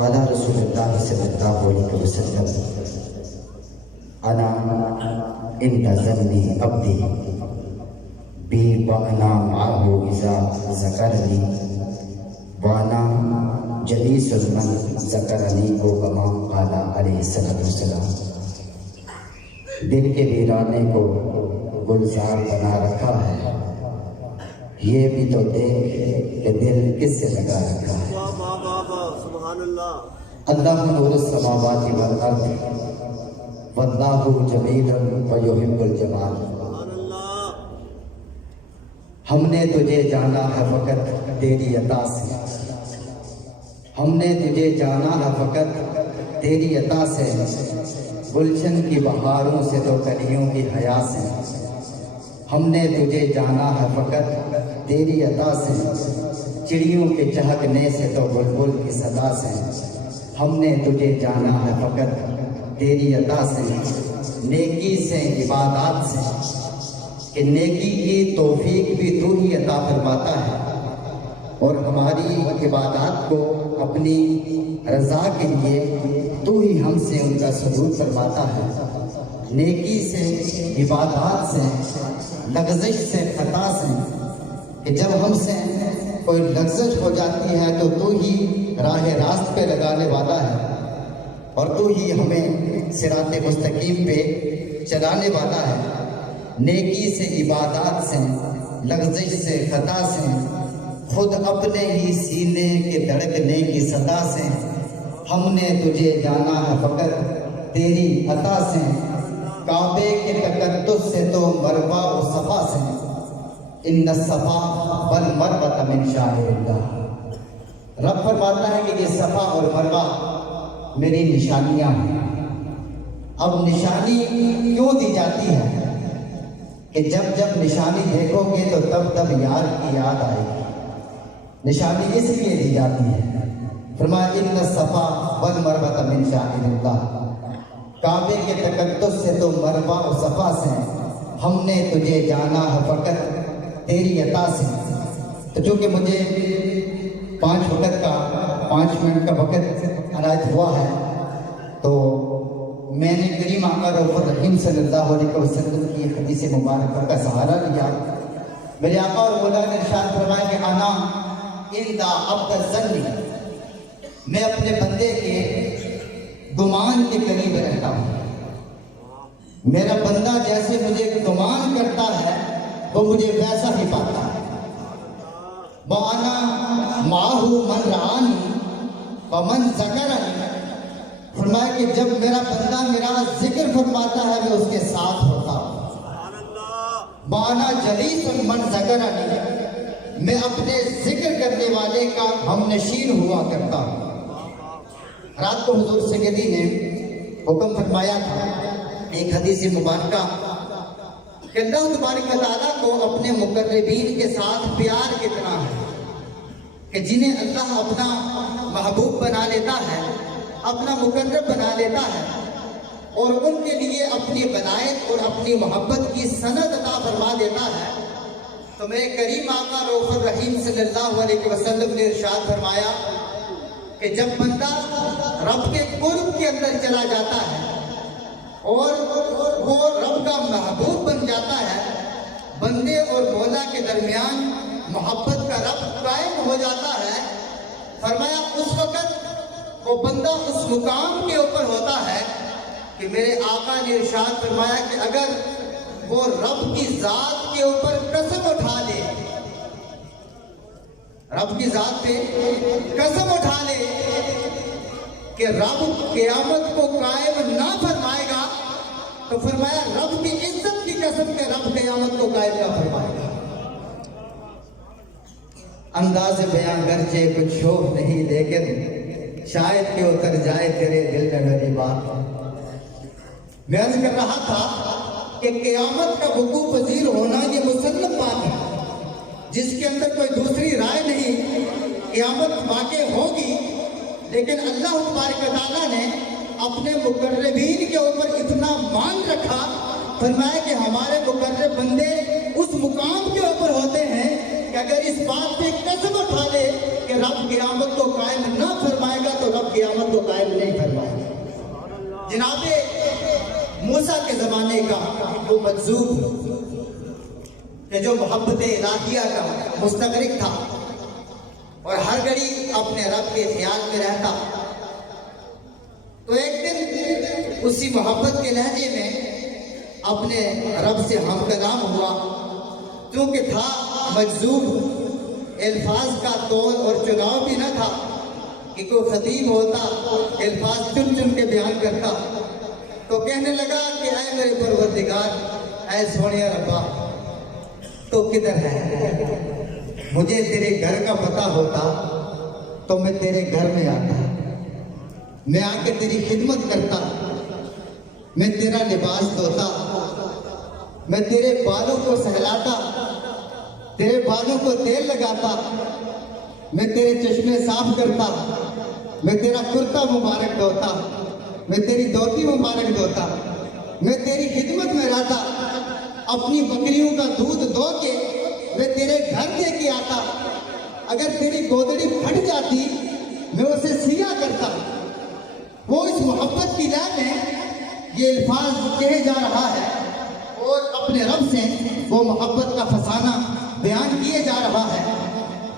قال رسول اللہ صلی اللہ علیہ وسلم انا عند ظنی عبدی بی وانا معه اذا ذکرنی وانا جلیس من ذکرنی کو کما قال علیہ السلام۔ دل کے ویرانے کو گلزار بنا رکھا ہے، یہ بھی تو دیکھ کہ دل کس سے لگا رکھا ہے۔ اللہ نور السماوات والارض واللہ جمیل ویحب الجمال۔ ہم نے تجھے جانا ہے فقط تیری عطا سے، ہم نے تجھے جانا ہے فقط تیری عطا سے، گلشن کی بہاروں سے تو کلیوں کی حیا سے، ہم نے تجھے جانا ہے فقط تیری عطا سے، چڑیوں کے چہکنے سے تو بلبل کی صدا سے، ہم نے تجھے جانا ہے فقط تیری عطا سے، نیکی سے عبادات سے، کہ نیکی کی توفیق بھی تو ہی عطا فرماتا ہے، اور ہماری عبادات کو اپنی رضا کے لیے تو ہی ہم سے ان کا سلوک فرماتا ہے۔ نیکی سے عبادات سے، لغزش سے خطا سے، کہ جب ہم سے کوئی لغزش ہو جاتی ہے تو تو ہی راہ راست پہ لگانے والا ہے، اور تو ہی ہمیں صراط مستقیم پہ چلانے والا ہے۔ نیکی سے عبادات سے، لغزش سے خطا سے، خود اپنے ہی سینے کے دھڑکنے کی صدا سے، ہم نے تجھے جانا ہے فقط تیری عطا سے، کعبے کے تقدس سے تو مروہ و صفا سے، ان الصفا والمروہ من شعائر اللہ۔ رب فرماتا ہے کہ یہ صفا اور مروہ میری نشانیاں ہیں۔ اب نشانی کیوں دی جاتی ہے؟ کہ جب جب نشانی دیکھو گے تو تب تب یار کی یاد آئے گی۔ نشانی اس لیے دی جاتی ہے، فرمایا ان الصفا والمروہ من شعائر اللہ، کعبے کے تقدس سے تو مروہ و صفا سے، ہم نے تجھے جانا ہے فقط تیری عطا سے۔ تو چونکہ مجھے 5 وقت کا 5 منٹ کا وقت عنایت ہوا ہے، تو میں نے کریم آقا رؤوف الرحیم صلی اللہ علیہ وسلم کی حدیث مبارکہ کا سہارا لیا۔ میرے آقا اور مولا نے ارشاد فرمایا کہ انا عند عبد الظن، میں اپنے بندے کے گمان کے قریب رہتا ہوں۔ میرا بندہ جیسے مجھے گمان کرتا ہے وہ مجھے ویسا ہی پاتا ہے۔ وَأَنَا مَعَهُ مَنْ رَعَانِي وَمَنْ ذَكَرَنِي، فرمایا کہ جب میرا بندہ میرا ذکر فرماتا ہے میں اس کے ساتھ ہوتا ہوں۔ وَأَنَا جَلِيسٌ مَنْ ذَكَرَنِي، میں اپنے ذکر کرنے والے کا ہم نشین ہوا کرتا ہوں۔ رات کو حضور سیدی نے حکم فرمایا تھا ایک حدیث مبارکہ کہ اللہ تبارک و تعالیٰ کو اپنے مقربین کے ساتھ پیار کتنا ہے، کہ جنہیں اللہ اپنا محبوب بنا لیتا ہے، اپنا مقرب بنا لیتا ہے، اور ان کے لیے اپنی ولایت اور اپنی محبت کی سند عطا فرما دیتا ہے۔ تو میرے کریم آقا رؤوف الرحیم صلی اللہ علیہ وسلم نے ارشاد فرمایا کہ جب بندہ رب کے قرب کے اندر چلا جاتا ہے اور وہ رب کا محبوب بن جاتا ہے، بندے اور مولا کے درمیان محبت کا ربط قائم ہو جاتا ہے، فرمایا اس وقت وہ بندہ اس مقام کے اوپر ہوتا ہے کہ میرے آقا نے ارشاد فرمایا کہ اگر وہ رب کی ذات کے اوپر قسم اٹھا لے، رب کی ذات پہ قسم اٹھا لے کہ رب قیامت کو قائم نہ فرمائے گا، تو فرمایا رب کی عزت کی قسم کہ رب قیامت کو قائم نہ فرمائے گا۔ انداز بیان گرچہ کچھ شوق نہیں، لیکن شاید کہ اتر جائے تیرے دل میں میری بات۔ میں عرض کر رہا تھا کہ قیامت کا وقوع پذیر ہونا یہ مسلم بات ہے، جس کے اندر کوئی دوسری رائے نہیں۔ قیامت واقع ہوگی، لیکن اللہ تبارک و تعالیٰ نے اپنے مقربین کے اوپر اتنا مان رکھا، فرمایا کہ ہمارے مقرب بندے اس مقام کے اوپر ہوتے ہیں کہ اگر اس بات پہ قسم اٹھا لے کہ رب قیامت کو قائم نہ فرمائے گا تو رب قیامت جناب موسیٰ کے زمانے کا وہ مجذوب کہ جو محبت الہیہ کا مستغرق تھا اور ہر گھڑی اپنے رب کے خیال میں رہتا، تو ایک دن اسی محبت کے لہجے میں اپنے رب سے ہم کلام ہوا، کیونکہ تھا مجذوب، الفاظ کا تول اور چناؤ بھی نہ تھا کہ کوئی خطیب ہوتا الفاظ چن چن کے بیان کرتا، تو کہنے لگا کہ اے میرے پروردگار، اے سونے ربا، تو کدھر ہے؟ مجھے تیرے گھر کا پتہ ہوتا تو میں تیرے گھر میں آتا، میں آ کے تیری خدمت کرتا، میں تیرا لباس دھوتا، میں تیرے بالوں کو سہلاتا، تیرے بالوں کو تیل لگاتا، میں تیرے چشمے صاف کرتا، میں تیرا کرتا مبارک دھوتا، میں تیری دھوتی مبارک دھوتا، میں تیری خدمت میں رہتا، اپنی بکریوں کا دودھ دھو کے میں تیرے گھر دے کے آتا، اگر تیری گودڑی پھٹ جاتی میں اسے سیاہ کرتا۔ وہ اس محبت کی لہر میں یہ الفاظ کہے جا رہا ہے اور اپنے رب سے وہ محبت کا فسانہ بیان کیے جا رہا ہے۔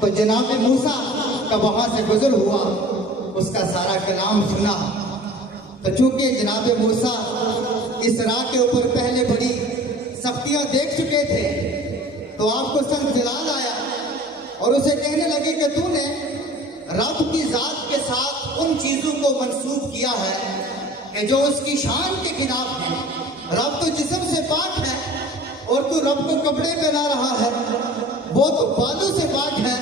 تو جناب موسیٰ کا وہاں سے گزر ہوا، اس کا سارا کلام سنا، تو چونکہ جناب موسیٰ اس راہ کے اوپر پہلے بڑی سختیاں دیکھ چکے تھے، تو آپ کو سخت جلال آیا اور اسے کہنے لگے کہ تو نے رب کی ذات کے ساتھ ان چیزوں کو منسوب کیا ہے کہ جو اس کی شان کے خلاف ہیں۔ رب تو جسم سے پاک ہے اور تو رب کو کپڑے پہنا رہا ہے، وہ تو بالوں سے پاک ہے،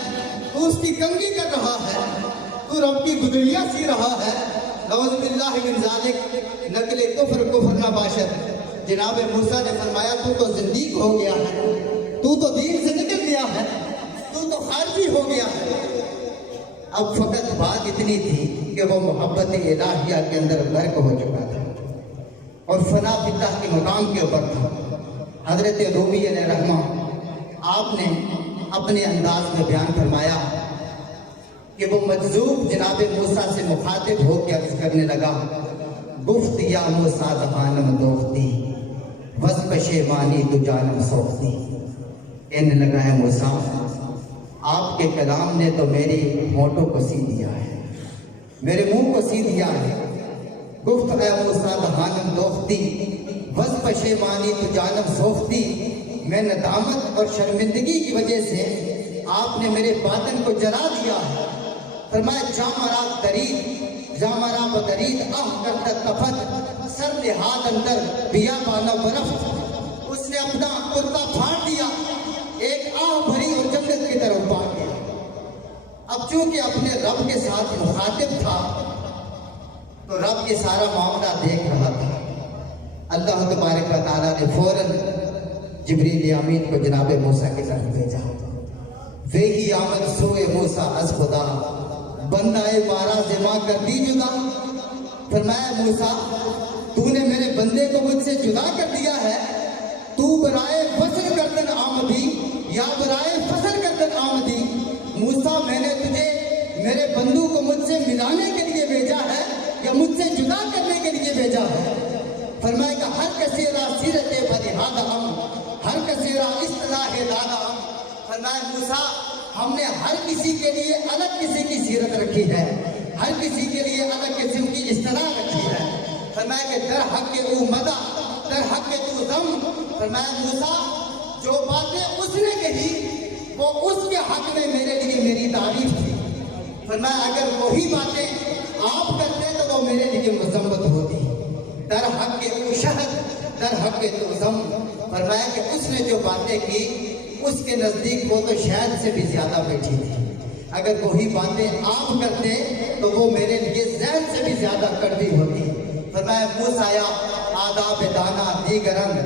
تو اس کی کنگھی کر رہا ہے، تو رب کی گدڑیاں سی رہا ہے۔ نعوذ باللہ من ذالک، نقل کفر نہ باشد۔ جناب موسیٰ نے فرمایا تو تو زندیق ہو گیا ہے، تو تو دین سے نکل گیا ہے، تو تو خارجی ہو گیا ہے۔ اب فقط بات اتنی تھی کہ وہ محبت الہیہ کے اندر غرق ہو چکا تھا اور فنا فطہ کے مقام کے اوپر تھا۔ حضرت رومی علیہ رحمہ آپ نے اپنے انداز میں بیان فرمایا کہ وہ مجذوب جناب موسیٰ سے مخاطب ہو کے عرض کرنے لگا، گفت یا موسیٰ دہانم دوختی وز پشیمانی تو جانم سوختی۔ کہنے لگا ہے موسیٰ، آپ کے کلام نے تو میری ہونٹوں کو سی دیا ہے، میرے منہ کو سی دیا ہے۔ گفت اے موسیٰ دہانم دوختی وز پشیمانی تو جانم سوختی، میں ندامت اور شرمندگی کی وجہ سے آپ نے میرے باطن کو جلا دیا ہے۔ فرمایا جامرا درید جامرا بدرید کرتا تفت سر لحاظ اندر بیا بانا برف، اس نے اپنا کرتا پھاڑ دیا، ایک بھری اور جنت کی طرف بھاگ گیا۔ اب چونکہ اپنے رب کے ساتھ مخاطب تھا تو رب کے سارا معاملہ دیکھ رہا تھا۔ اللہ تبارک و تعالیٰ نے فوراً جبریل امین کو جناب موسیٰ کی طرف بھیجا۔ وہی آمد سوئے موسیٰ از خدا، بندہ بارہ سے ماں کر دی جدا۔ فرمایا موسیٰ، تو نے میرے بندے کو مجھ سے جدا کر دیا ہے، تو برائے فصل کردن آمدی یا برائے فصل کردن آمدی۔ موسیٰ، میں نے تجھے میرے بندوں کو مجھ سے ملانے کے لیے بھیجا ہے یا مجھ سے جدا کرنے کے لیے بھیجا ہے؟ فرمایا کہ ہر کثیرہ سیرت بلحاظ ہم، ہر کثیرہ اصطلاح دادا ہم۔ فرمایا موسیٰ، ہم نے ہر کسی کے لیے الگ کسی کی سیرت رکھی ہے، ہر کسی کے لیے الگ قسم کی اصطلاح رکھی ہے۔ فرمایا کہ در حق کے او مدہ در حق کے تو ضم۔ فرمایا موسیٰ، جو باتیں اس نے کہی وہ اس کے حق میں میرے لیے میری تعریف تھی۔ فرمایا اگر وہی باتیں آپ کرتے تو وہ میرے لیے مذمت ہوتی۔ در حق کے او شہد در حق کے تو ضم۔ فرمایا کہ اس نے جو باتیں کی اس کے نزدیک وہ تو شہد سے بھی زیادہ میٹھی تھی، اگر وہی باتیں آپ کرتے تو وہ میرے لیے زہر سے بھی زیادہ کڑوی ہوتی۔ فرمایا موسیٰ آداب دانا دیگرن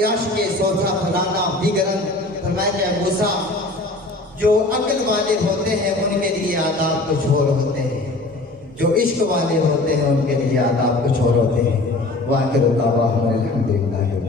عشق سوچا فلانا دیگرن۔ فرمایا کہ موسیٰ، جو عقل والے ہوتے ہیں ان کے لیے آداب کچھ اور ہوتے ہیں، جو عشق والے ہوتے ہیں ان کے لیے آداب کچھ اور ہوتے ہیں۔ وآخر دعواہم الحمدللہ۔